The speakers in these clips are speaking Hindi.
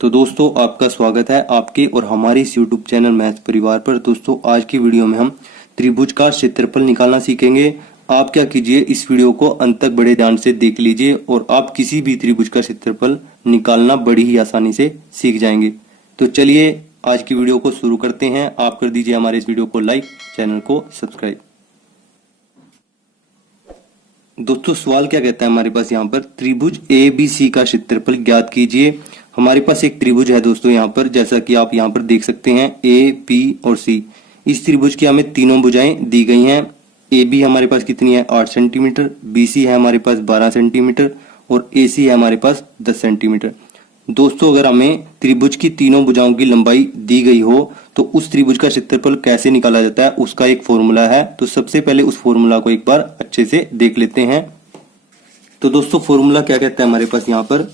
तो दोस्तों आपका स्वागत है आपके और हमारे इस YouTube चैनल मैथ परिवार पर। दोस्तों आज की वीडियो में हम त्रिभुज का क्षेत्रफल निकालना सीखेंगे। आप क्या कीजिए, इस वीडियो को अंत तक बड़े ध्यान से देख लीजिए और आप किसी भी त्रिभुज का क्षेत्रफल निकालना बड़ी ही आसानी से सीख जाएंगे। तो चलिए आज की वीडियो को शुरू करते हैं। आप कर दीजिए हमारे इस वीडियो को लाइक, चैनल को सब्सक्राइब। दोस्तों सवाल क्या कहता है हमारे पास, यहाँ पर त्रिभुज ABC का क्षेत्रफल ज्ञात कीजिए। हमारे पास एक त्रिभुज है दोस्तों यहाँ पर, जैसा कि आप यहाँ पर देख सकते हैं AB और C। इस त्रिभुज की हमें तीनों भुजाएं दी गई हैं। AB हमारे पास कितनी है 8 सेंटीमीटर, BC है हमारे पास 12 सेंटीमीटर और AC है हमारे पास 10 सेंटीमीटर। दोस्तों अगर हमें त्रिभुज की तीनों भुजाओं की लंबाई दी गई हो तो उस त्रिभुज का क्षेत्रफल कैसे निकाला जाता है, उसका एक फॉर्मूला है। तो सबसे पहले उस फॉर्मूला को एक बार अच्छे से देख लेते हैं। तो दोस्तों फॉर्मूला क्या कहता है हमारे पास यहाँ पर,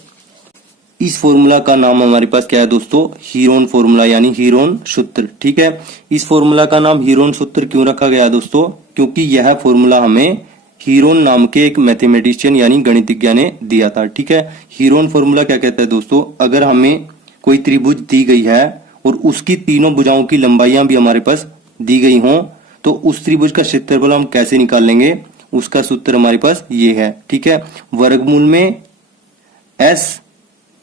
इस फॉर्मूला का नाम हमारे पास क्या है दोस्तों, हीरोन फॉर्मूला यानी हीरोन सूत्र। ठीक है, इस फॉर्मूला का नाम हीरोन सूत्र क्यों रखा गया है दोस्तों, क्योंकि यह फॉर्मूला हमें हीरोन नाम के एक मैथमेटिशियन यानी गणितज्ञ ने दिया था। ठीक है, हीरोन फॉर्मूला क्या कहता है दोस्तों, अगर हमें कोई त्रिभुज दी गई है और उसकी तीनों भुजाओं की लंबाइयां भी हमारे पास दी गई हों तो उस त्रिभुज का क्षेत्रफल हम कैसे निकाल लेंगे, उसका सूत्र हमारे पास ये है। ठीक है, वर्गमूल में s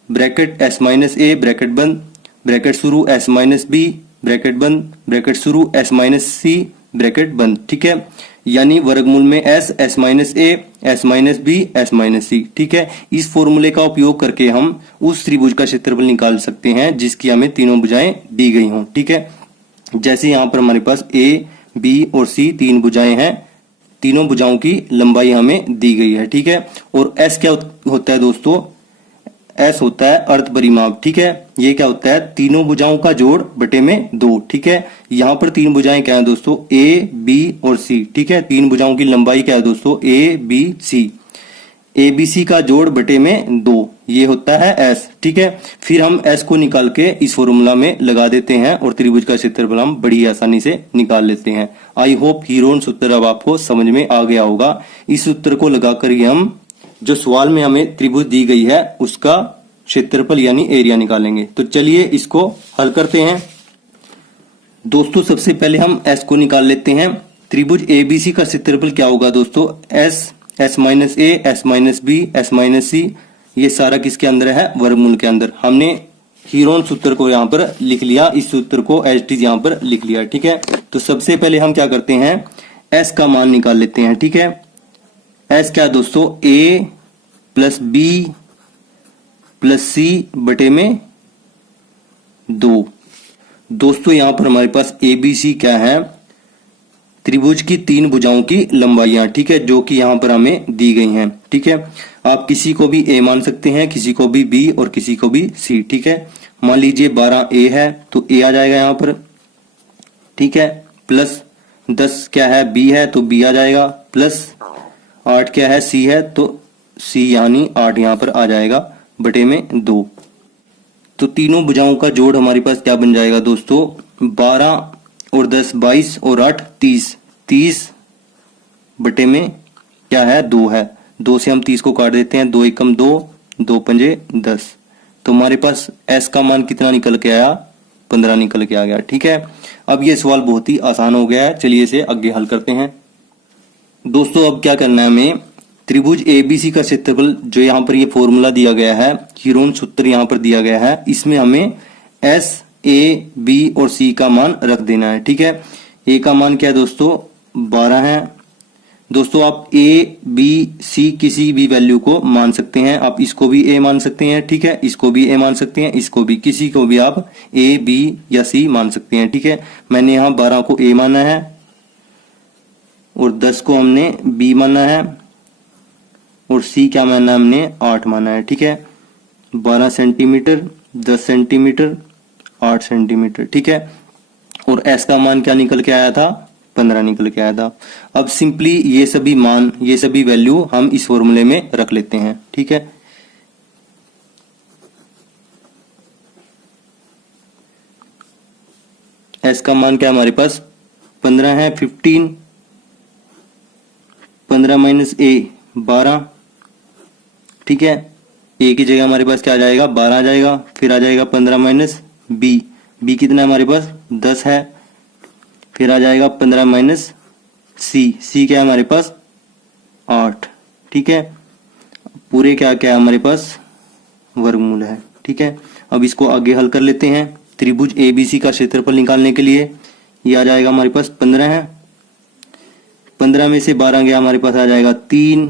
bracket s minus a bracket बंद ब्रैकेट शुरू s माइनस बी ब्रैकेट बंद ब्रैकेट शुरू s माइनस सी ब्रैकेट बंद। ठीक है, यानी वर्गमूल में s minus a s minus b s minus c. ठीक है, इस फॉर्मूले का उपयोग करके हम उस त्रिभुज का क्षेत्रफल निकाल सकते हैं जिसकी हमें तीनों भुजाएं दी गई हों। ठीक है, जैसे यहाँ पर हमारे पास a b और c तीन भुजाएं हैं, तीनों भुजाओं की लंबाई हमें दी गई है। ठीक है, और s क्या होता है दोस्तों, S होता है अर्ध परिमाप। ठीक है, ये क्या होता है, तीनों भुजाओं का जोड़ बटे में 2। ठीक है, यहाँ पर तीन भुजाएं क्या है दोस्तों, A, B और C। ठीक है, तीन भुजाओं की लंबाई क्या है दोस्तों, A, B, C। ABC का जोड़ बटे में 2, ये होता है S। ठीक है, फिर हम S को निकाल के इस फॉर्मूला में लगा देते हैं और त्रिभुज का क्षेत्रफल हम बड़ी आसानी से निकाल लेते हैं। आई होप हीरोन सूत्र अब आपको समझ में आ गया होगा। इस सूत्र को लगाकर ही हम जो सवाल में हमें त्रिभुज दी गई है उसका क्षेत्रफल यानी एरिया निकालेंगे। तो चलिए इसको हल करते हैं। दोस्तों सबसे पहले हम s को निकाल लेते हैं। त्रिभुज ABC का क्षेत्रफल क्या होगा दोस्तों, s minus a s minus b s minus c, ये सारा किसके अंदर है, वर्गमूल के अंदर। हमने हीरोन सूत्र को यहाँ पर लिख लिया, इस सूत्र को एज इट इज यहाँ पर लिख लिया। ठीक है, तो सबसे पहले हम क्या करते हैं, s का मान निकाल लेते हैं। ठीक है, s क्या है दोस्तों, a प्लस बी प्लस सी बटे में 2। दोस्तों यहां पर हमारे पास ABC क्या है, त्रिभुज की तीन भुजाओं की लंबाइयां। ठीक है, जो कि यहां पर हमें दी गई हैं। ठीक है, आप किसी को भी A मान सकते हैं, किसी को भी B और किसी को भी C। ठीक है, मान लीजिए 12A है तो A आ जाएगा यहां पर। ठीक है, प्लस 10 क्या है, B है तो B आ जाएगा, प्लस 8 क्या है, C है तो C यानी 8 यहां पर आ जाएगा बटे में 2। तो तीनों भुजाओं का जोड़ हमारे पास क्या बन जाएगा दोस्तों, 12 और 10 22 और 8 30, 30 बटे में क्या है, 2 है। 2 से हम 30 को काट देते हैं, 2 एकम 2, 2 पंजे 10। तो हमारे पास s का मान कितना निकल के आया, 15 निकल के आ गया। ठीक है, अब ये सवाल बहुत ही आसान हो गया है, चलिए इसे आगे हल करते हैं। दोस्तों अब क्या करना है हमें, त्रिभुज ABC का क्षेत्रफल जो यहाँ पर ये फॉर्मूला दिया गया है, हीरोन सूत्र यहाँ पर दिया गया है, इसमें हमें S, A, B और C का मान रख देना है। ठीक है, A का मान क्या है दोस्तों, 12 है। दोस्तों आप A, B, C किसी भी वैल्यू को मान सकते हैं, आप इसको भी A मान सकते हैं। ठीक है, इसको भी A मान सकते हैं, इसको भी, किसी को भी आप A, B या C मान सकते हैं। ठीक है, मैंने यहाँ 12 को A माना है और 10 को हमने B माना है और C क्या माना है, हमने 8 माना है। ठीक है, 12 सेंटीमीटर 10 सेंटीमीटर 8 सेंटीमीटर। ठीक है, और S का मान क्या निकल के आया था, 15 निकल के आया था। अब सिंपली ये सभी मान, ये सभी वैल्यू हम इस फॉर्मूले में रख लेते हैं। ठीक है, S का मान क्या हमारे पास 15 है, 15, 15 माइनस A 12। ठीक है, ए की जगह हमारे पास क्या आ जाएगा 12 आ जाएगा। फिर आ जाएगा 15 माइनस बी, बी कितना है हमारे पास 10 है। फिर आ जाएगा 15 माइनस सी, सी क्या है हमारे पास 8। ठीक है, पूरे क्या क्या है हमारे पास वर्गमूल है। ठीक है, अब इसको आगे हल कर लेते हैं। त्रिभुज एबीसी का क्षेत्रफल निकालने के लिए ये आ जाएगा हमारे पास 15 है। 15 में से 12 गया हमारे पास आ जाएगा 3।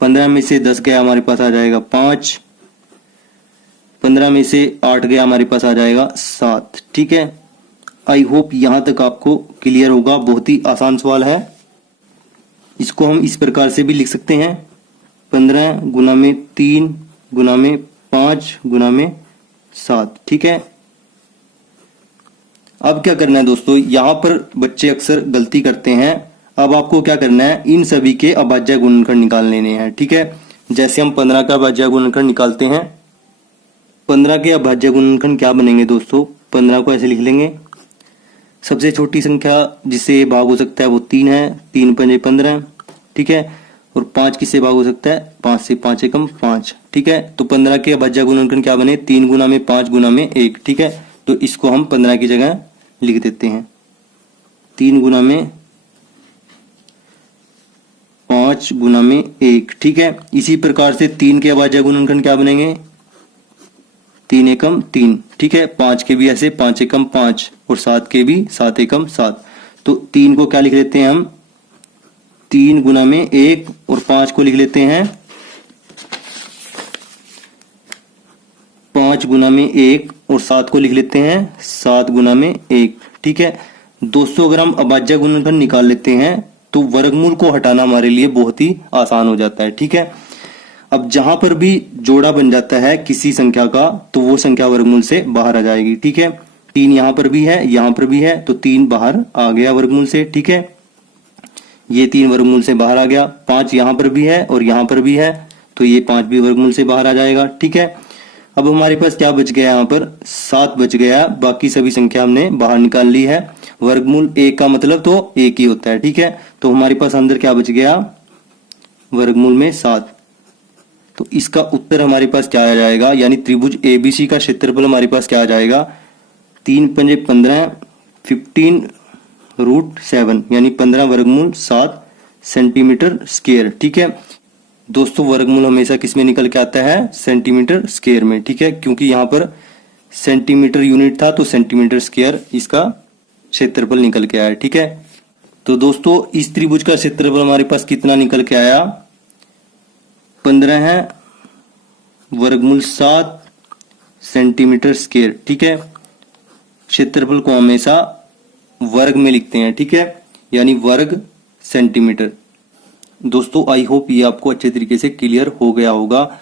15 में से 10 गया हमारे पास आ जाएगा 5। 15 में से 8 गया हमारे पास आ जाएगा 7। ठीक है, आई होप यहां तक आपको क्लियर होगा। बहुत ही आसान सवाल है। इसको हम इस प्रकार से भी लिख सकते हैं 15 गुना में 3 गुना में 5 गुना में 7। ठीक है, अब क्या करना है दोस्तों, यहां पर बच्चे अक्सर गलती करते हैं। अब आपको क्या करना है, इन सभी के अभाज्य गुणनखंड निकाल लेने हैं। ठीक है, जैसे हम 15 का अभाज्य गुणनखंड निकालते हैं, 15 के अभाज्य गुणनखंड क्या बनेंगे दोस्तों, 15 को ऐसे लिख लेंगे। सबसे छोटी संख्या जिससे भाग हो सकता है वो 3 है, 3 पंजे 15। ठीक है, और 5 किससे भाग हो सकता है, 5 से, 5 एकम 5। ठीक है, तो 15 के अभाज्य गुणनखंड क्या बने, 3 गुना में 5 गुना में 1। ठीक है, तो इसको हम 15 की जगह लिख देते हैं 3 गुना में 5 गुना में 1। ठीक है, इसी प्रकार से 3 के अभाज्य गुणनखंड क्या बनेंगे, 3 एकम 3। ठीक है, 5 के भी ऐसे, 5 एकम 5, और 7 के भी 7 एकम 7। तो 3 को क्या लिख लेते हैं हम, 3 गुना में 1, और 5 को लिख लेते हैं 5 गुना में 1, और 7 को लिख लेते हैं 7 गुना में 1। ठीक है दोस्तों, अगर हम अभाज्य गुणनखंड निकाल लेते हैं तो वर्गमूल को हटाना हमारे लिए बहुत ही आसान हो जाता है। ठीक है, अब जहां पर भी जोड़ा बन जाता है किसी संख्या का, तो वो संख्या वर्गमूल से बाहर आ जाएगी। ठीक है, 3 यहां पर भी है, यहां पर भी है, तो 3 बाहर आ गया वर्गमूल से। ठीक है, ये 3 वर्गमूल से बाहर आ गया। 5 यहां पर भी है और यहां पर भी है, तो ये 5 भी वर्गमूल से बाहर आ जाएगा। ठीक है, अब हमारे पास क्या बच गया, यहाँ पर 7 बच गया। बाकी सभी संख्या हमने बाहर निकाल ली है। वर्गमूल 1 का मतलब तो 1 ही होता है। ठीक है, तो हमारे पास अंदर क्या बच गया, वर्गमूल में 7। तो इसका उत्तर हमारे पास क्या आ जाएगा, यानी त्रिभुज एबीसी का क्षेत्रफल हमारे पास क्या आ जाएगा, 3 पंजे 15, 15√7, यानी 15 वर्गमूल 7 सेंटीमीटर स्क्वायर। ठीक है दोस्तों, वर्गमूल हमेशा किस में निकल के आता है, सेंटीमीटर स्क्वायर में। ठीक है, क्योंकि यहाँ पर सेंटीमीटर यूनिट था, तो सेंटीमीटर स्क्वायर इसका क्षेत्रफल निकल के आया। ठीक है, तो दोस्तों इस त्रिभुज का क्षेत्रफल हमारे पास कितना निकल के आया, 15 है वर्गमूल 7 सेंटीमीटर स्क्वायर। ठीक है, क्षेत्रफल को हमेशा वर्ग में लिखते हैं। ठीक है, यानी वर्ग सेंटीमीटर। दोस्तों आई होप ये आपको अच्छे तरीके से क्लियर हो गया होगा।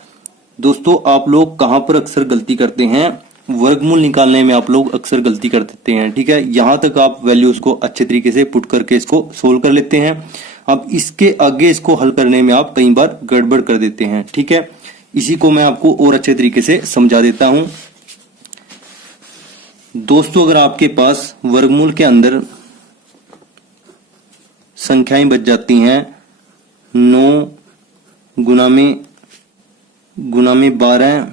दोस्तों आप लोग कहां पर अक्सर गलती करते हैं, वर्गमूल निकालने में आप लोग अक्सर गलती कर देते हैं। ठीक है, यहां तक आप वैल्यूज को अच्छे तरीके से पुट करके इसको सोल्व कर लेते हैं। अब इसके आगे इसको हल करने में आप कई बार गड़बड़ कर देते हैं। ठीक है, इसी को मैं आपको और अच्छे तरीके से समझा देता हूं। दोस्तों अगर आपके पास वर्गमूल के अंदर संख्याएं बच जाती हैं 9 गुना में 12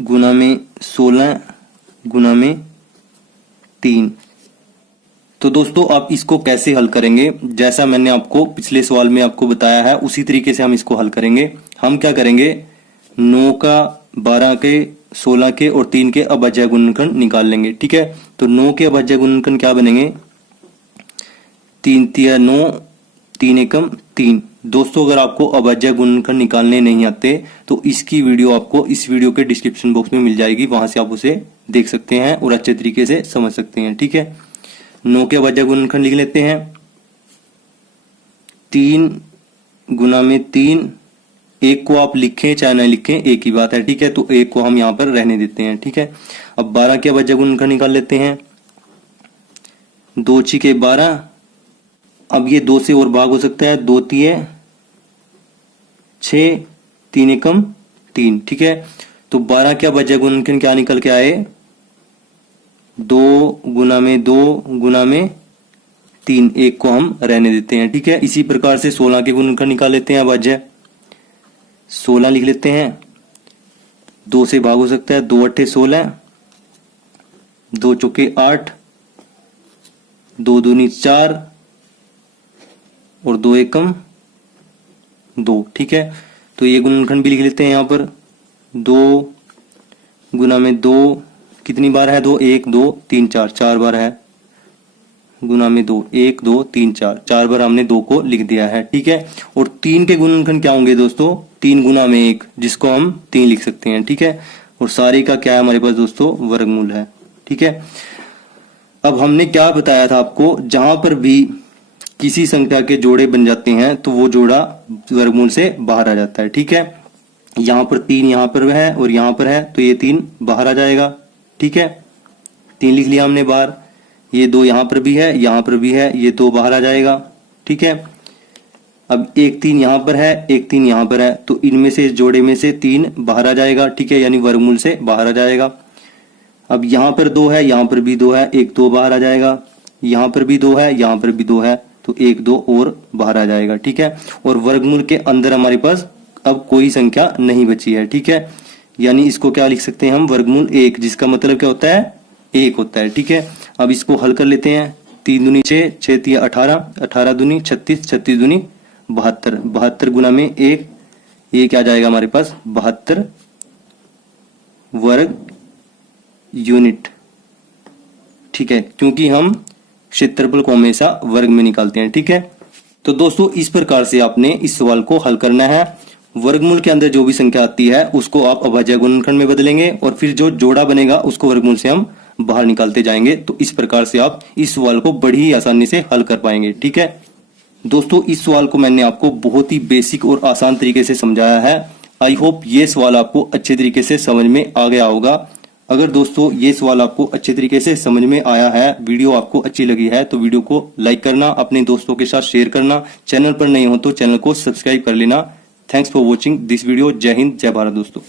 गुना में 16 गुना में 3, तो दोस्तों आप इसको कैसे हल करेंगे, जैसा मैंने आपको पिछले सवाल में आपको बताया है उसी तरीके से हम इसको हल करेंगे। हम क्या करेंगे, 9 का 12 के 16 के और 3 के अभाज्य गुणनखंड निकाल लेंगे। ठीक है, तो 9 के अभाज्य गुणनखंड क्या बनेंगे, 3 तिया 9, 3 एकम 3। दोस्तों अगर आपको अभाज्य गुणनखंड निकालने नहीं आते तो इसकी वीडियो आपको इस वीडियो के डिस्क्रिप्शन बॉक्स में मिल जाएगी, वहां से आप उसे देख सकते हैं और अच्छे तरीके से समझ सकते हैं। ठीक है, 9 के अभाज्य गुणनखंड लिख लेते हैं, 3 गुना में 3, 1 को आप लिखें चाहे ना लिखें एक ही बात है। ठीक है, तो 1 को हम यहां पर रहने देते हैं। ठीक है, अब 12 के अभाज्य गुणनखंड निकाल लेते हैं, 2 छिके 12। अब ये 2 से और भाग हो सकता है, 2 तिये 6, 3 एकम 3। ठीक है, तो 12 के अभाज्य गुणनखंड क्या निकल के आए, 2 गुना में 2 गुना में 3, 1 को हम रहने देते हैं। ठीक है, इसी प्रकार से 16 के गुणनखंड निकाल लेते हैं अभाज्य। 16 लिख लेते हैं। 2 से भाग हो सकता है, 2 अट्ठे 16, 2 चौके 8, 2 दूनी 4 और 2 एकम 2। ठीक है, तो ये गुणनखंड भी लिख लेते हैं यहाँ पर। 2 गुना में 2 कितनी बार है? 2 1 2 3 4, 4 बार है। गुना में 2 1 2 3 4, 4 बार हमने 2 को लिख दिया है। ठीक है, और 3 के गुणनखंड क्या होंगे दोस्तों? 3 गुना में 1, जिसको हम 3 लिख सकते हैं। ठीक है, और सारे का क्या है हमारे पास दोस्तों? वर्गमूल है। ठीक है, अब हमने क्या बताया था आपको, जहां पर भी किसी संख्या के जोड़े बन जाते हैं तो वो जोड़ा वर्गमूल से बाहर आ जाता है। ठीक है, यहां पर 3 यहां पर है और यहां पर है, तो ये 3 बाहर आ जाएगा। ठीक है, 3 लिख लिया हमने बाहर। ये 2 यहां पर भी है, यहां पर भी है, ये 2 बाहर आ जाएगा। ठीक है, अब एक 3 यहां पर है, एक 3 यहां पर है, तो इनमें से इस जोड़े में से 3 बाहर आ जाएगा। ठीक है, यानी वर्गमूल से बाहर आ जाएगा। अब यहां पर 2 है, यहां पर भी 2 है, एक 2 बाहर आ जाएगा। यहां पर भी 2 है, यहां पर भी 2 है, तो एक 2 और बाहर आ जाएगा। ठीक है, और वर्गमूल के अंदर हमारे पास अब कोई संख्या नहीं बची है। ठीक है, यानी इसको क्या लिख सकते हैं हम? वर्गमूल 1, जिसका मतलब क्या होता है? 1 होता है। ठीक है, अब इसको हल कर लेते हैं। 3 दूनी 6, 6 3 18, 18 दूनी 36, 36 दूनी 72, 72 गुना में 1, ये क्या जाएगा हमारे पास? 72 वर्ग यूनिट। ठीक है, क्योंकि हम क्षेत्रफल को हमेशा वर्ग में निकालते हैं। ठीक है, तो दोस्तों इस प्रकार से आपने इस सवाल को हल करना है। वर्गमूल के अंदर जो भी संख्या आती है उसको आप अभाज्य गुणनखंड में बदलेंगे और फिर जो जोड़ा बनेगा उसको वर्गमूल से हम बाहर निकालते जाएंगे। तो इस प्रकार से आप इस सवाल को बड़ी ही आसानी से हल कर पाएंगे। ठीक है दोस्तों, इस सवाल को मैंने आपको बहुत ही बेसिक और आसान तरीके से समझाया है। आई होप ये सवाल आपको अच्छे तरीके से समझ में आ गया होगा। अगर दोस्तों ये सवाल आपको अच्छे तरीके से समझ में आया है, वीडियो आपको अच्छी लगी है, तो वीडियो को लाइक करना, अपने दोस्तों के साथ शेयर करना, चैनल पर नहीं हो तो चैनल को सब्सक्राइब कर लेना। Thanks for watching this video. जय हिंद, जय भारत दोस्तों।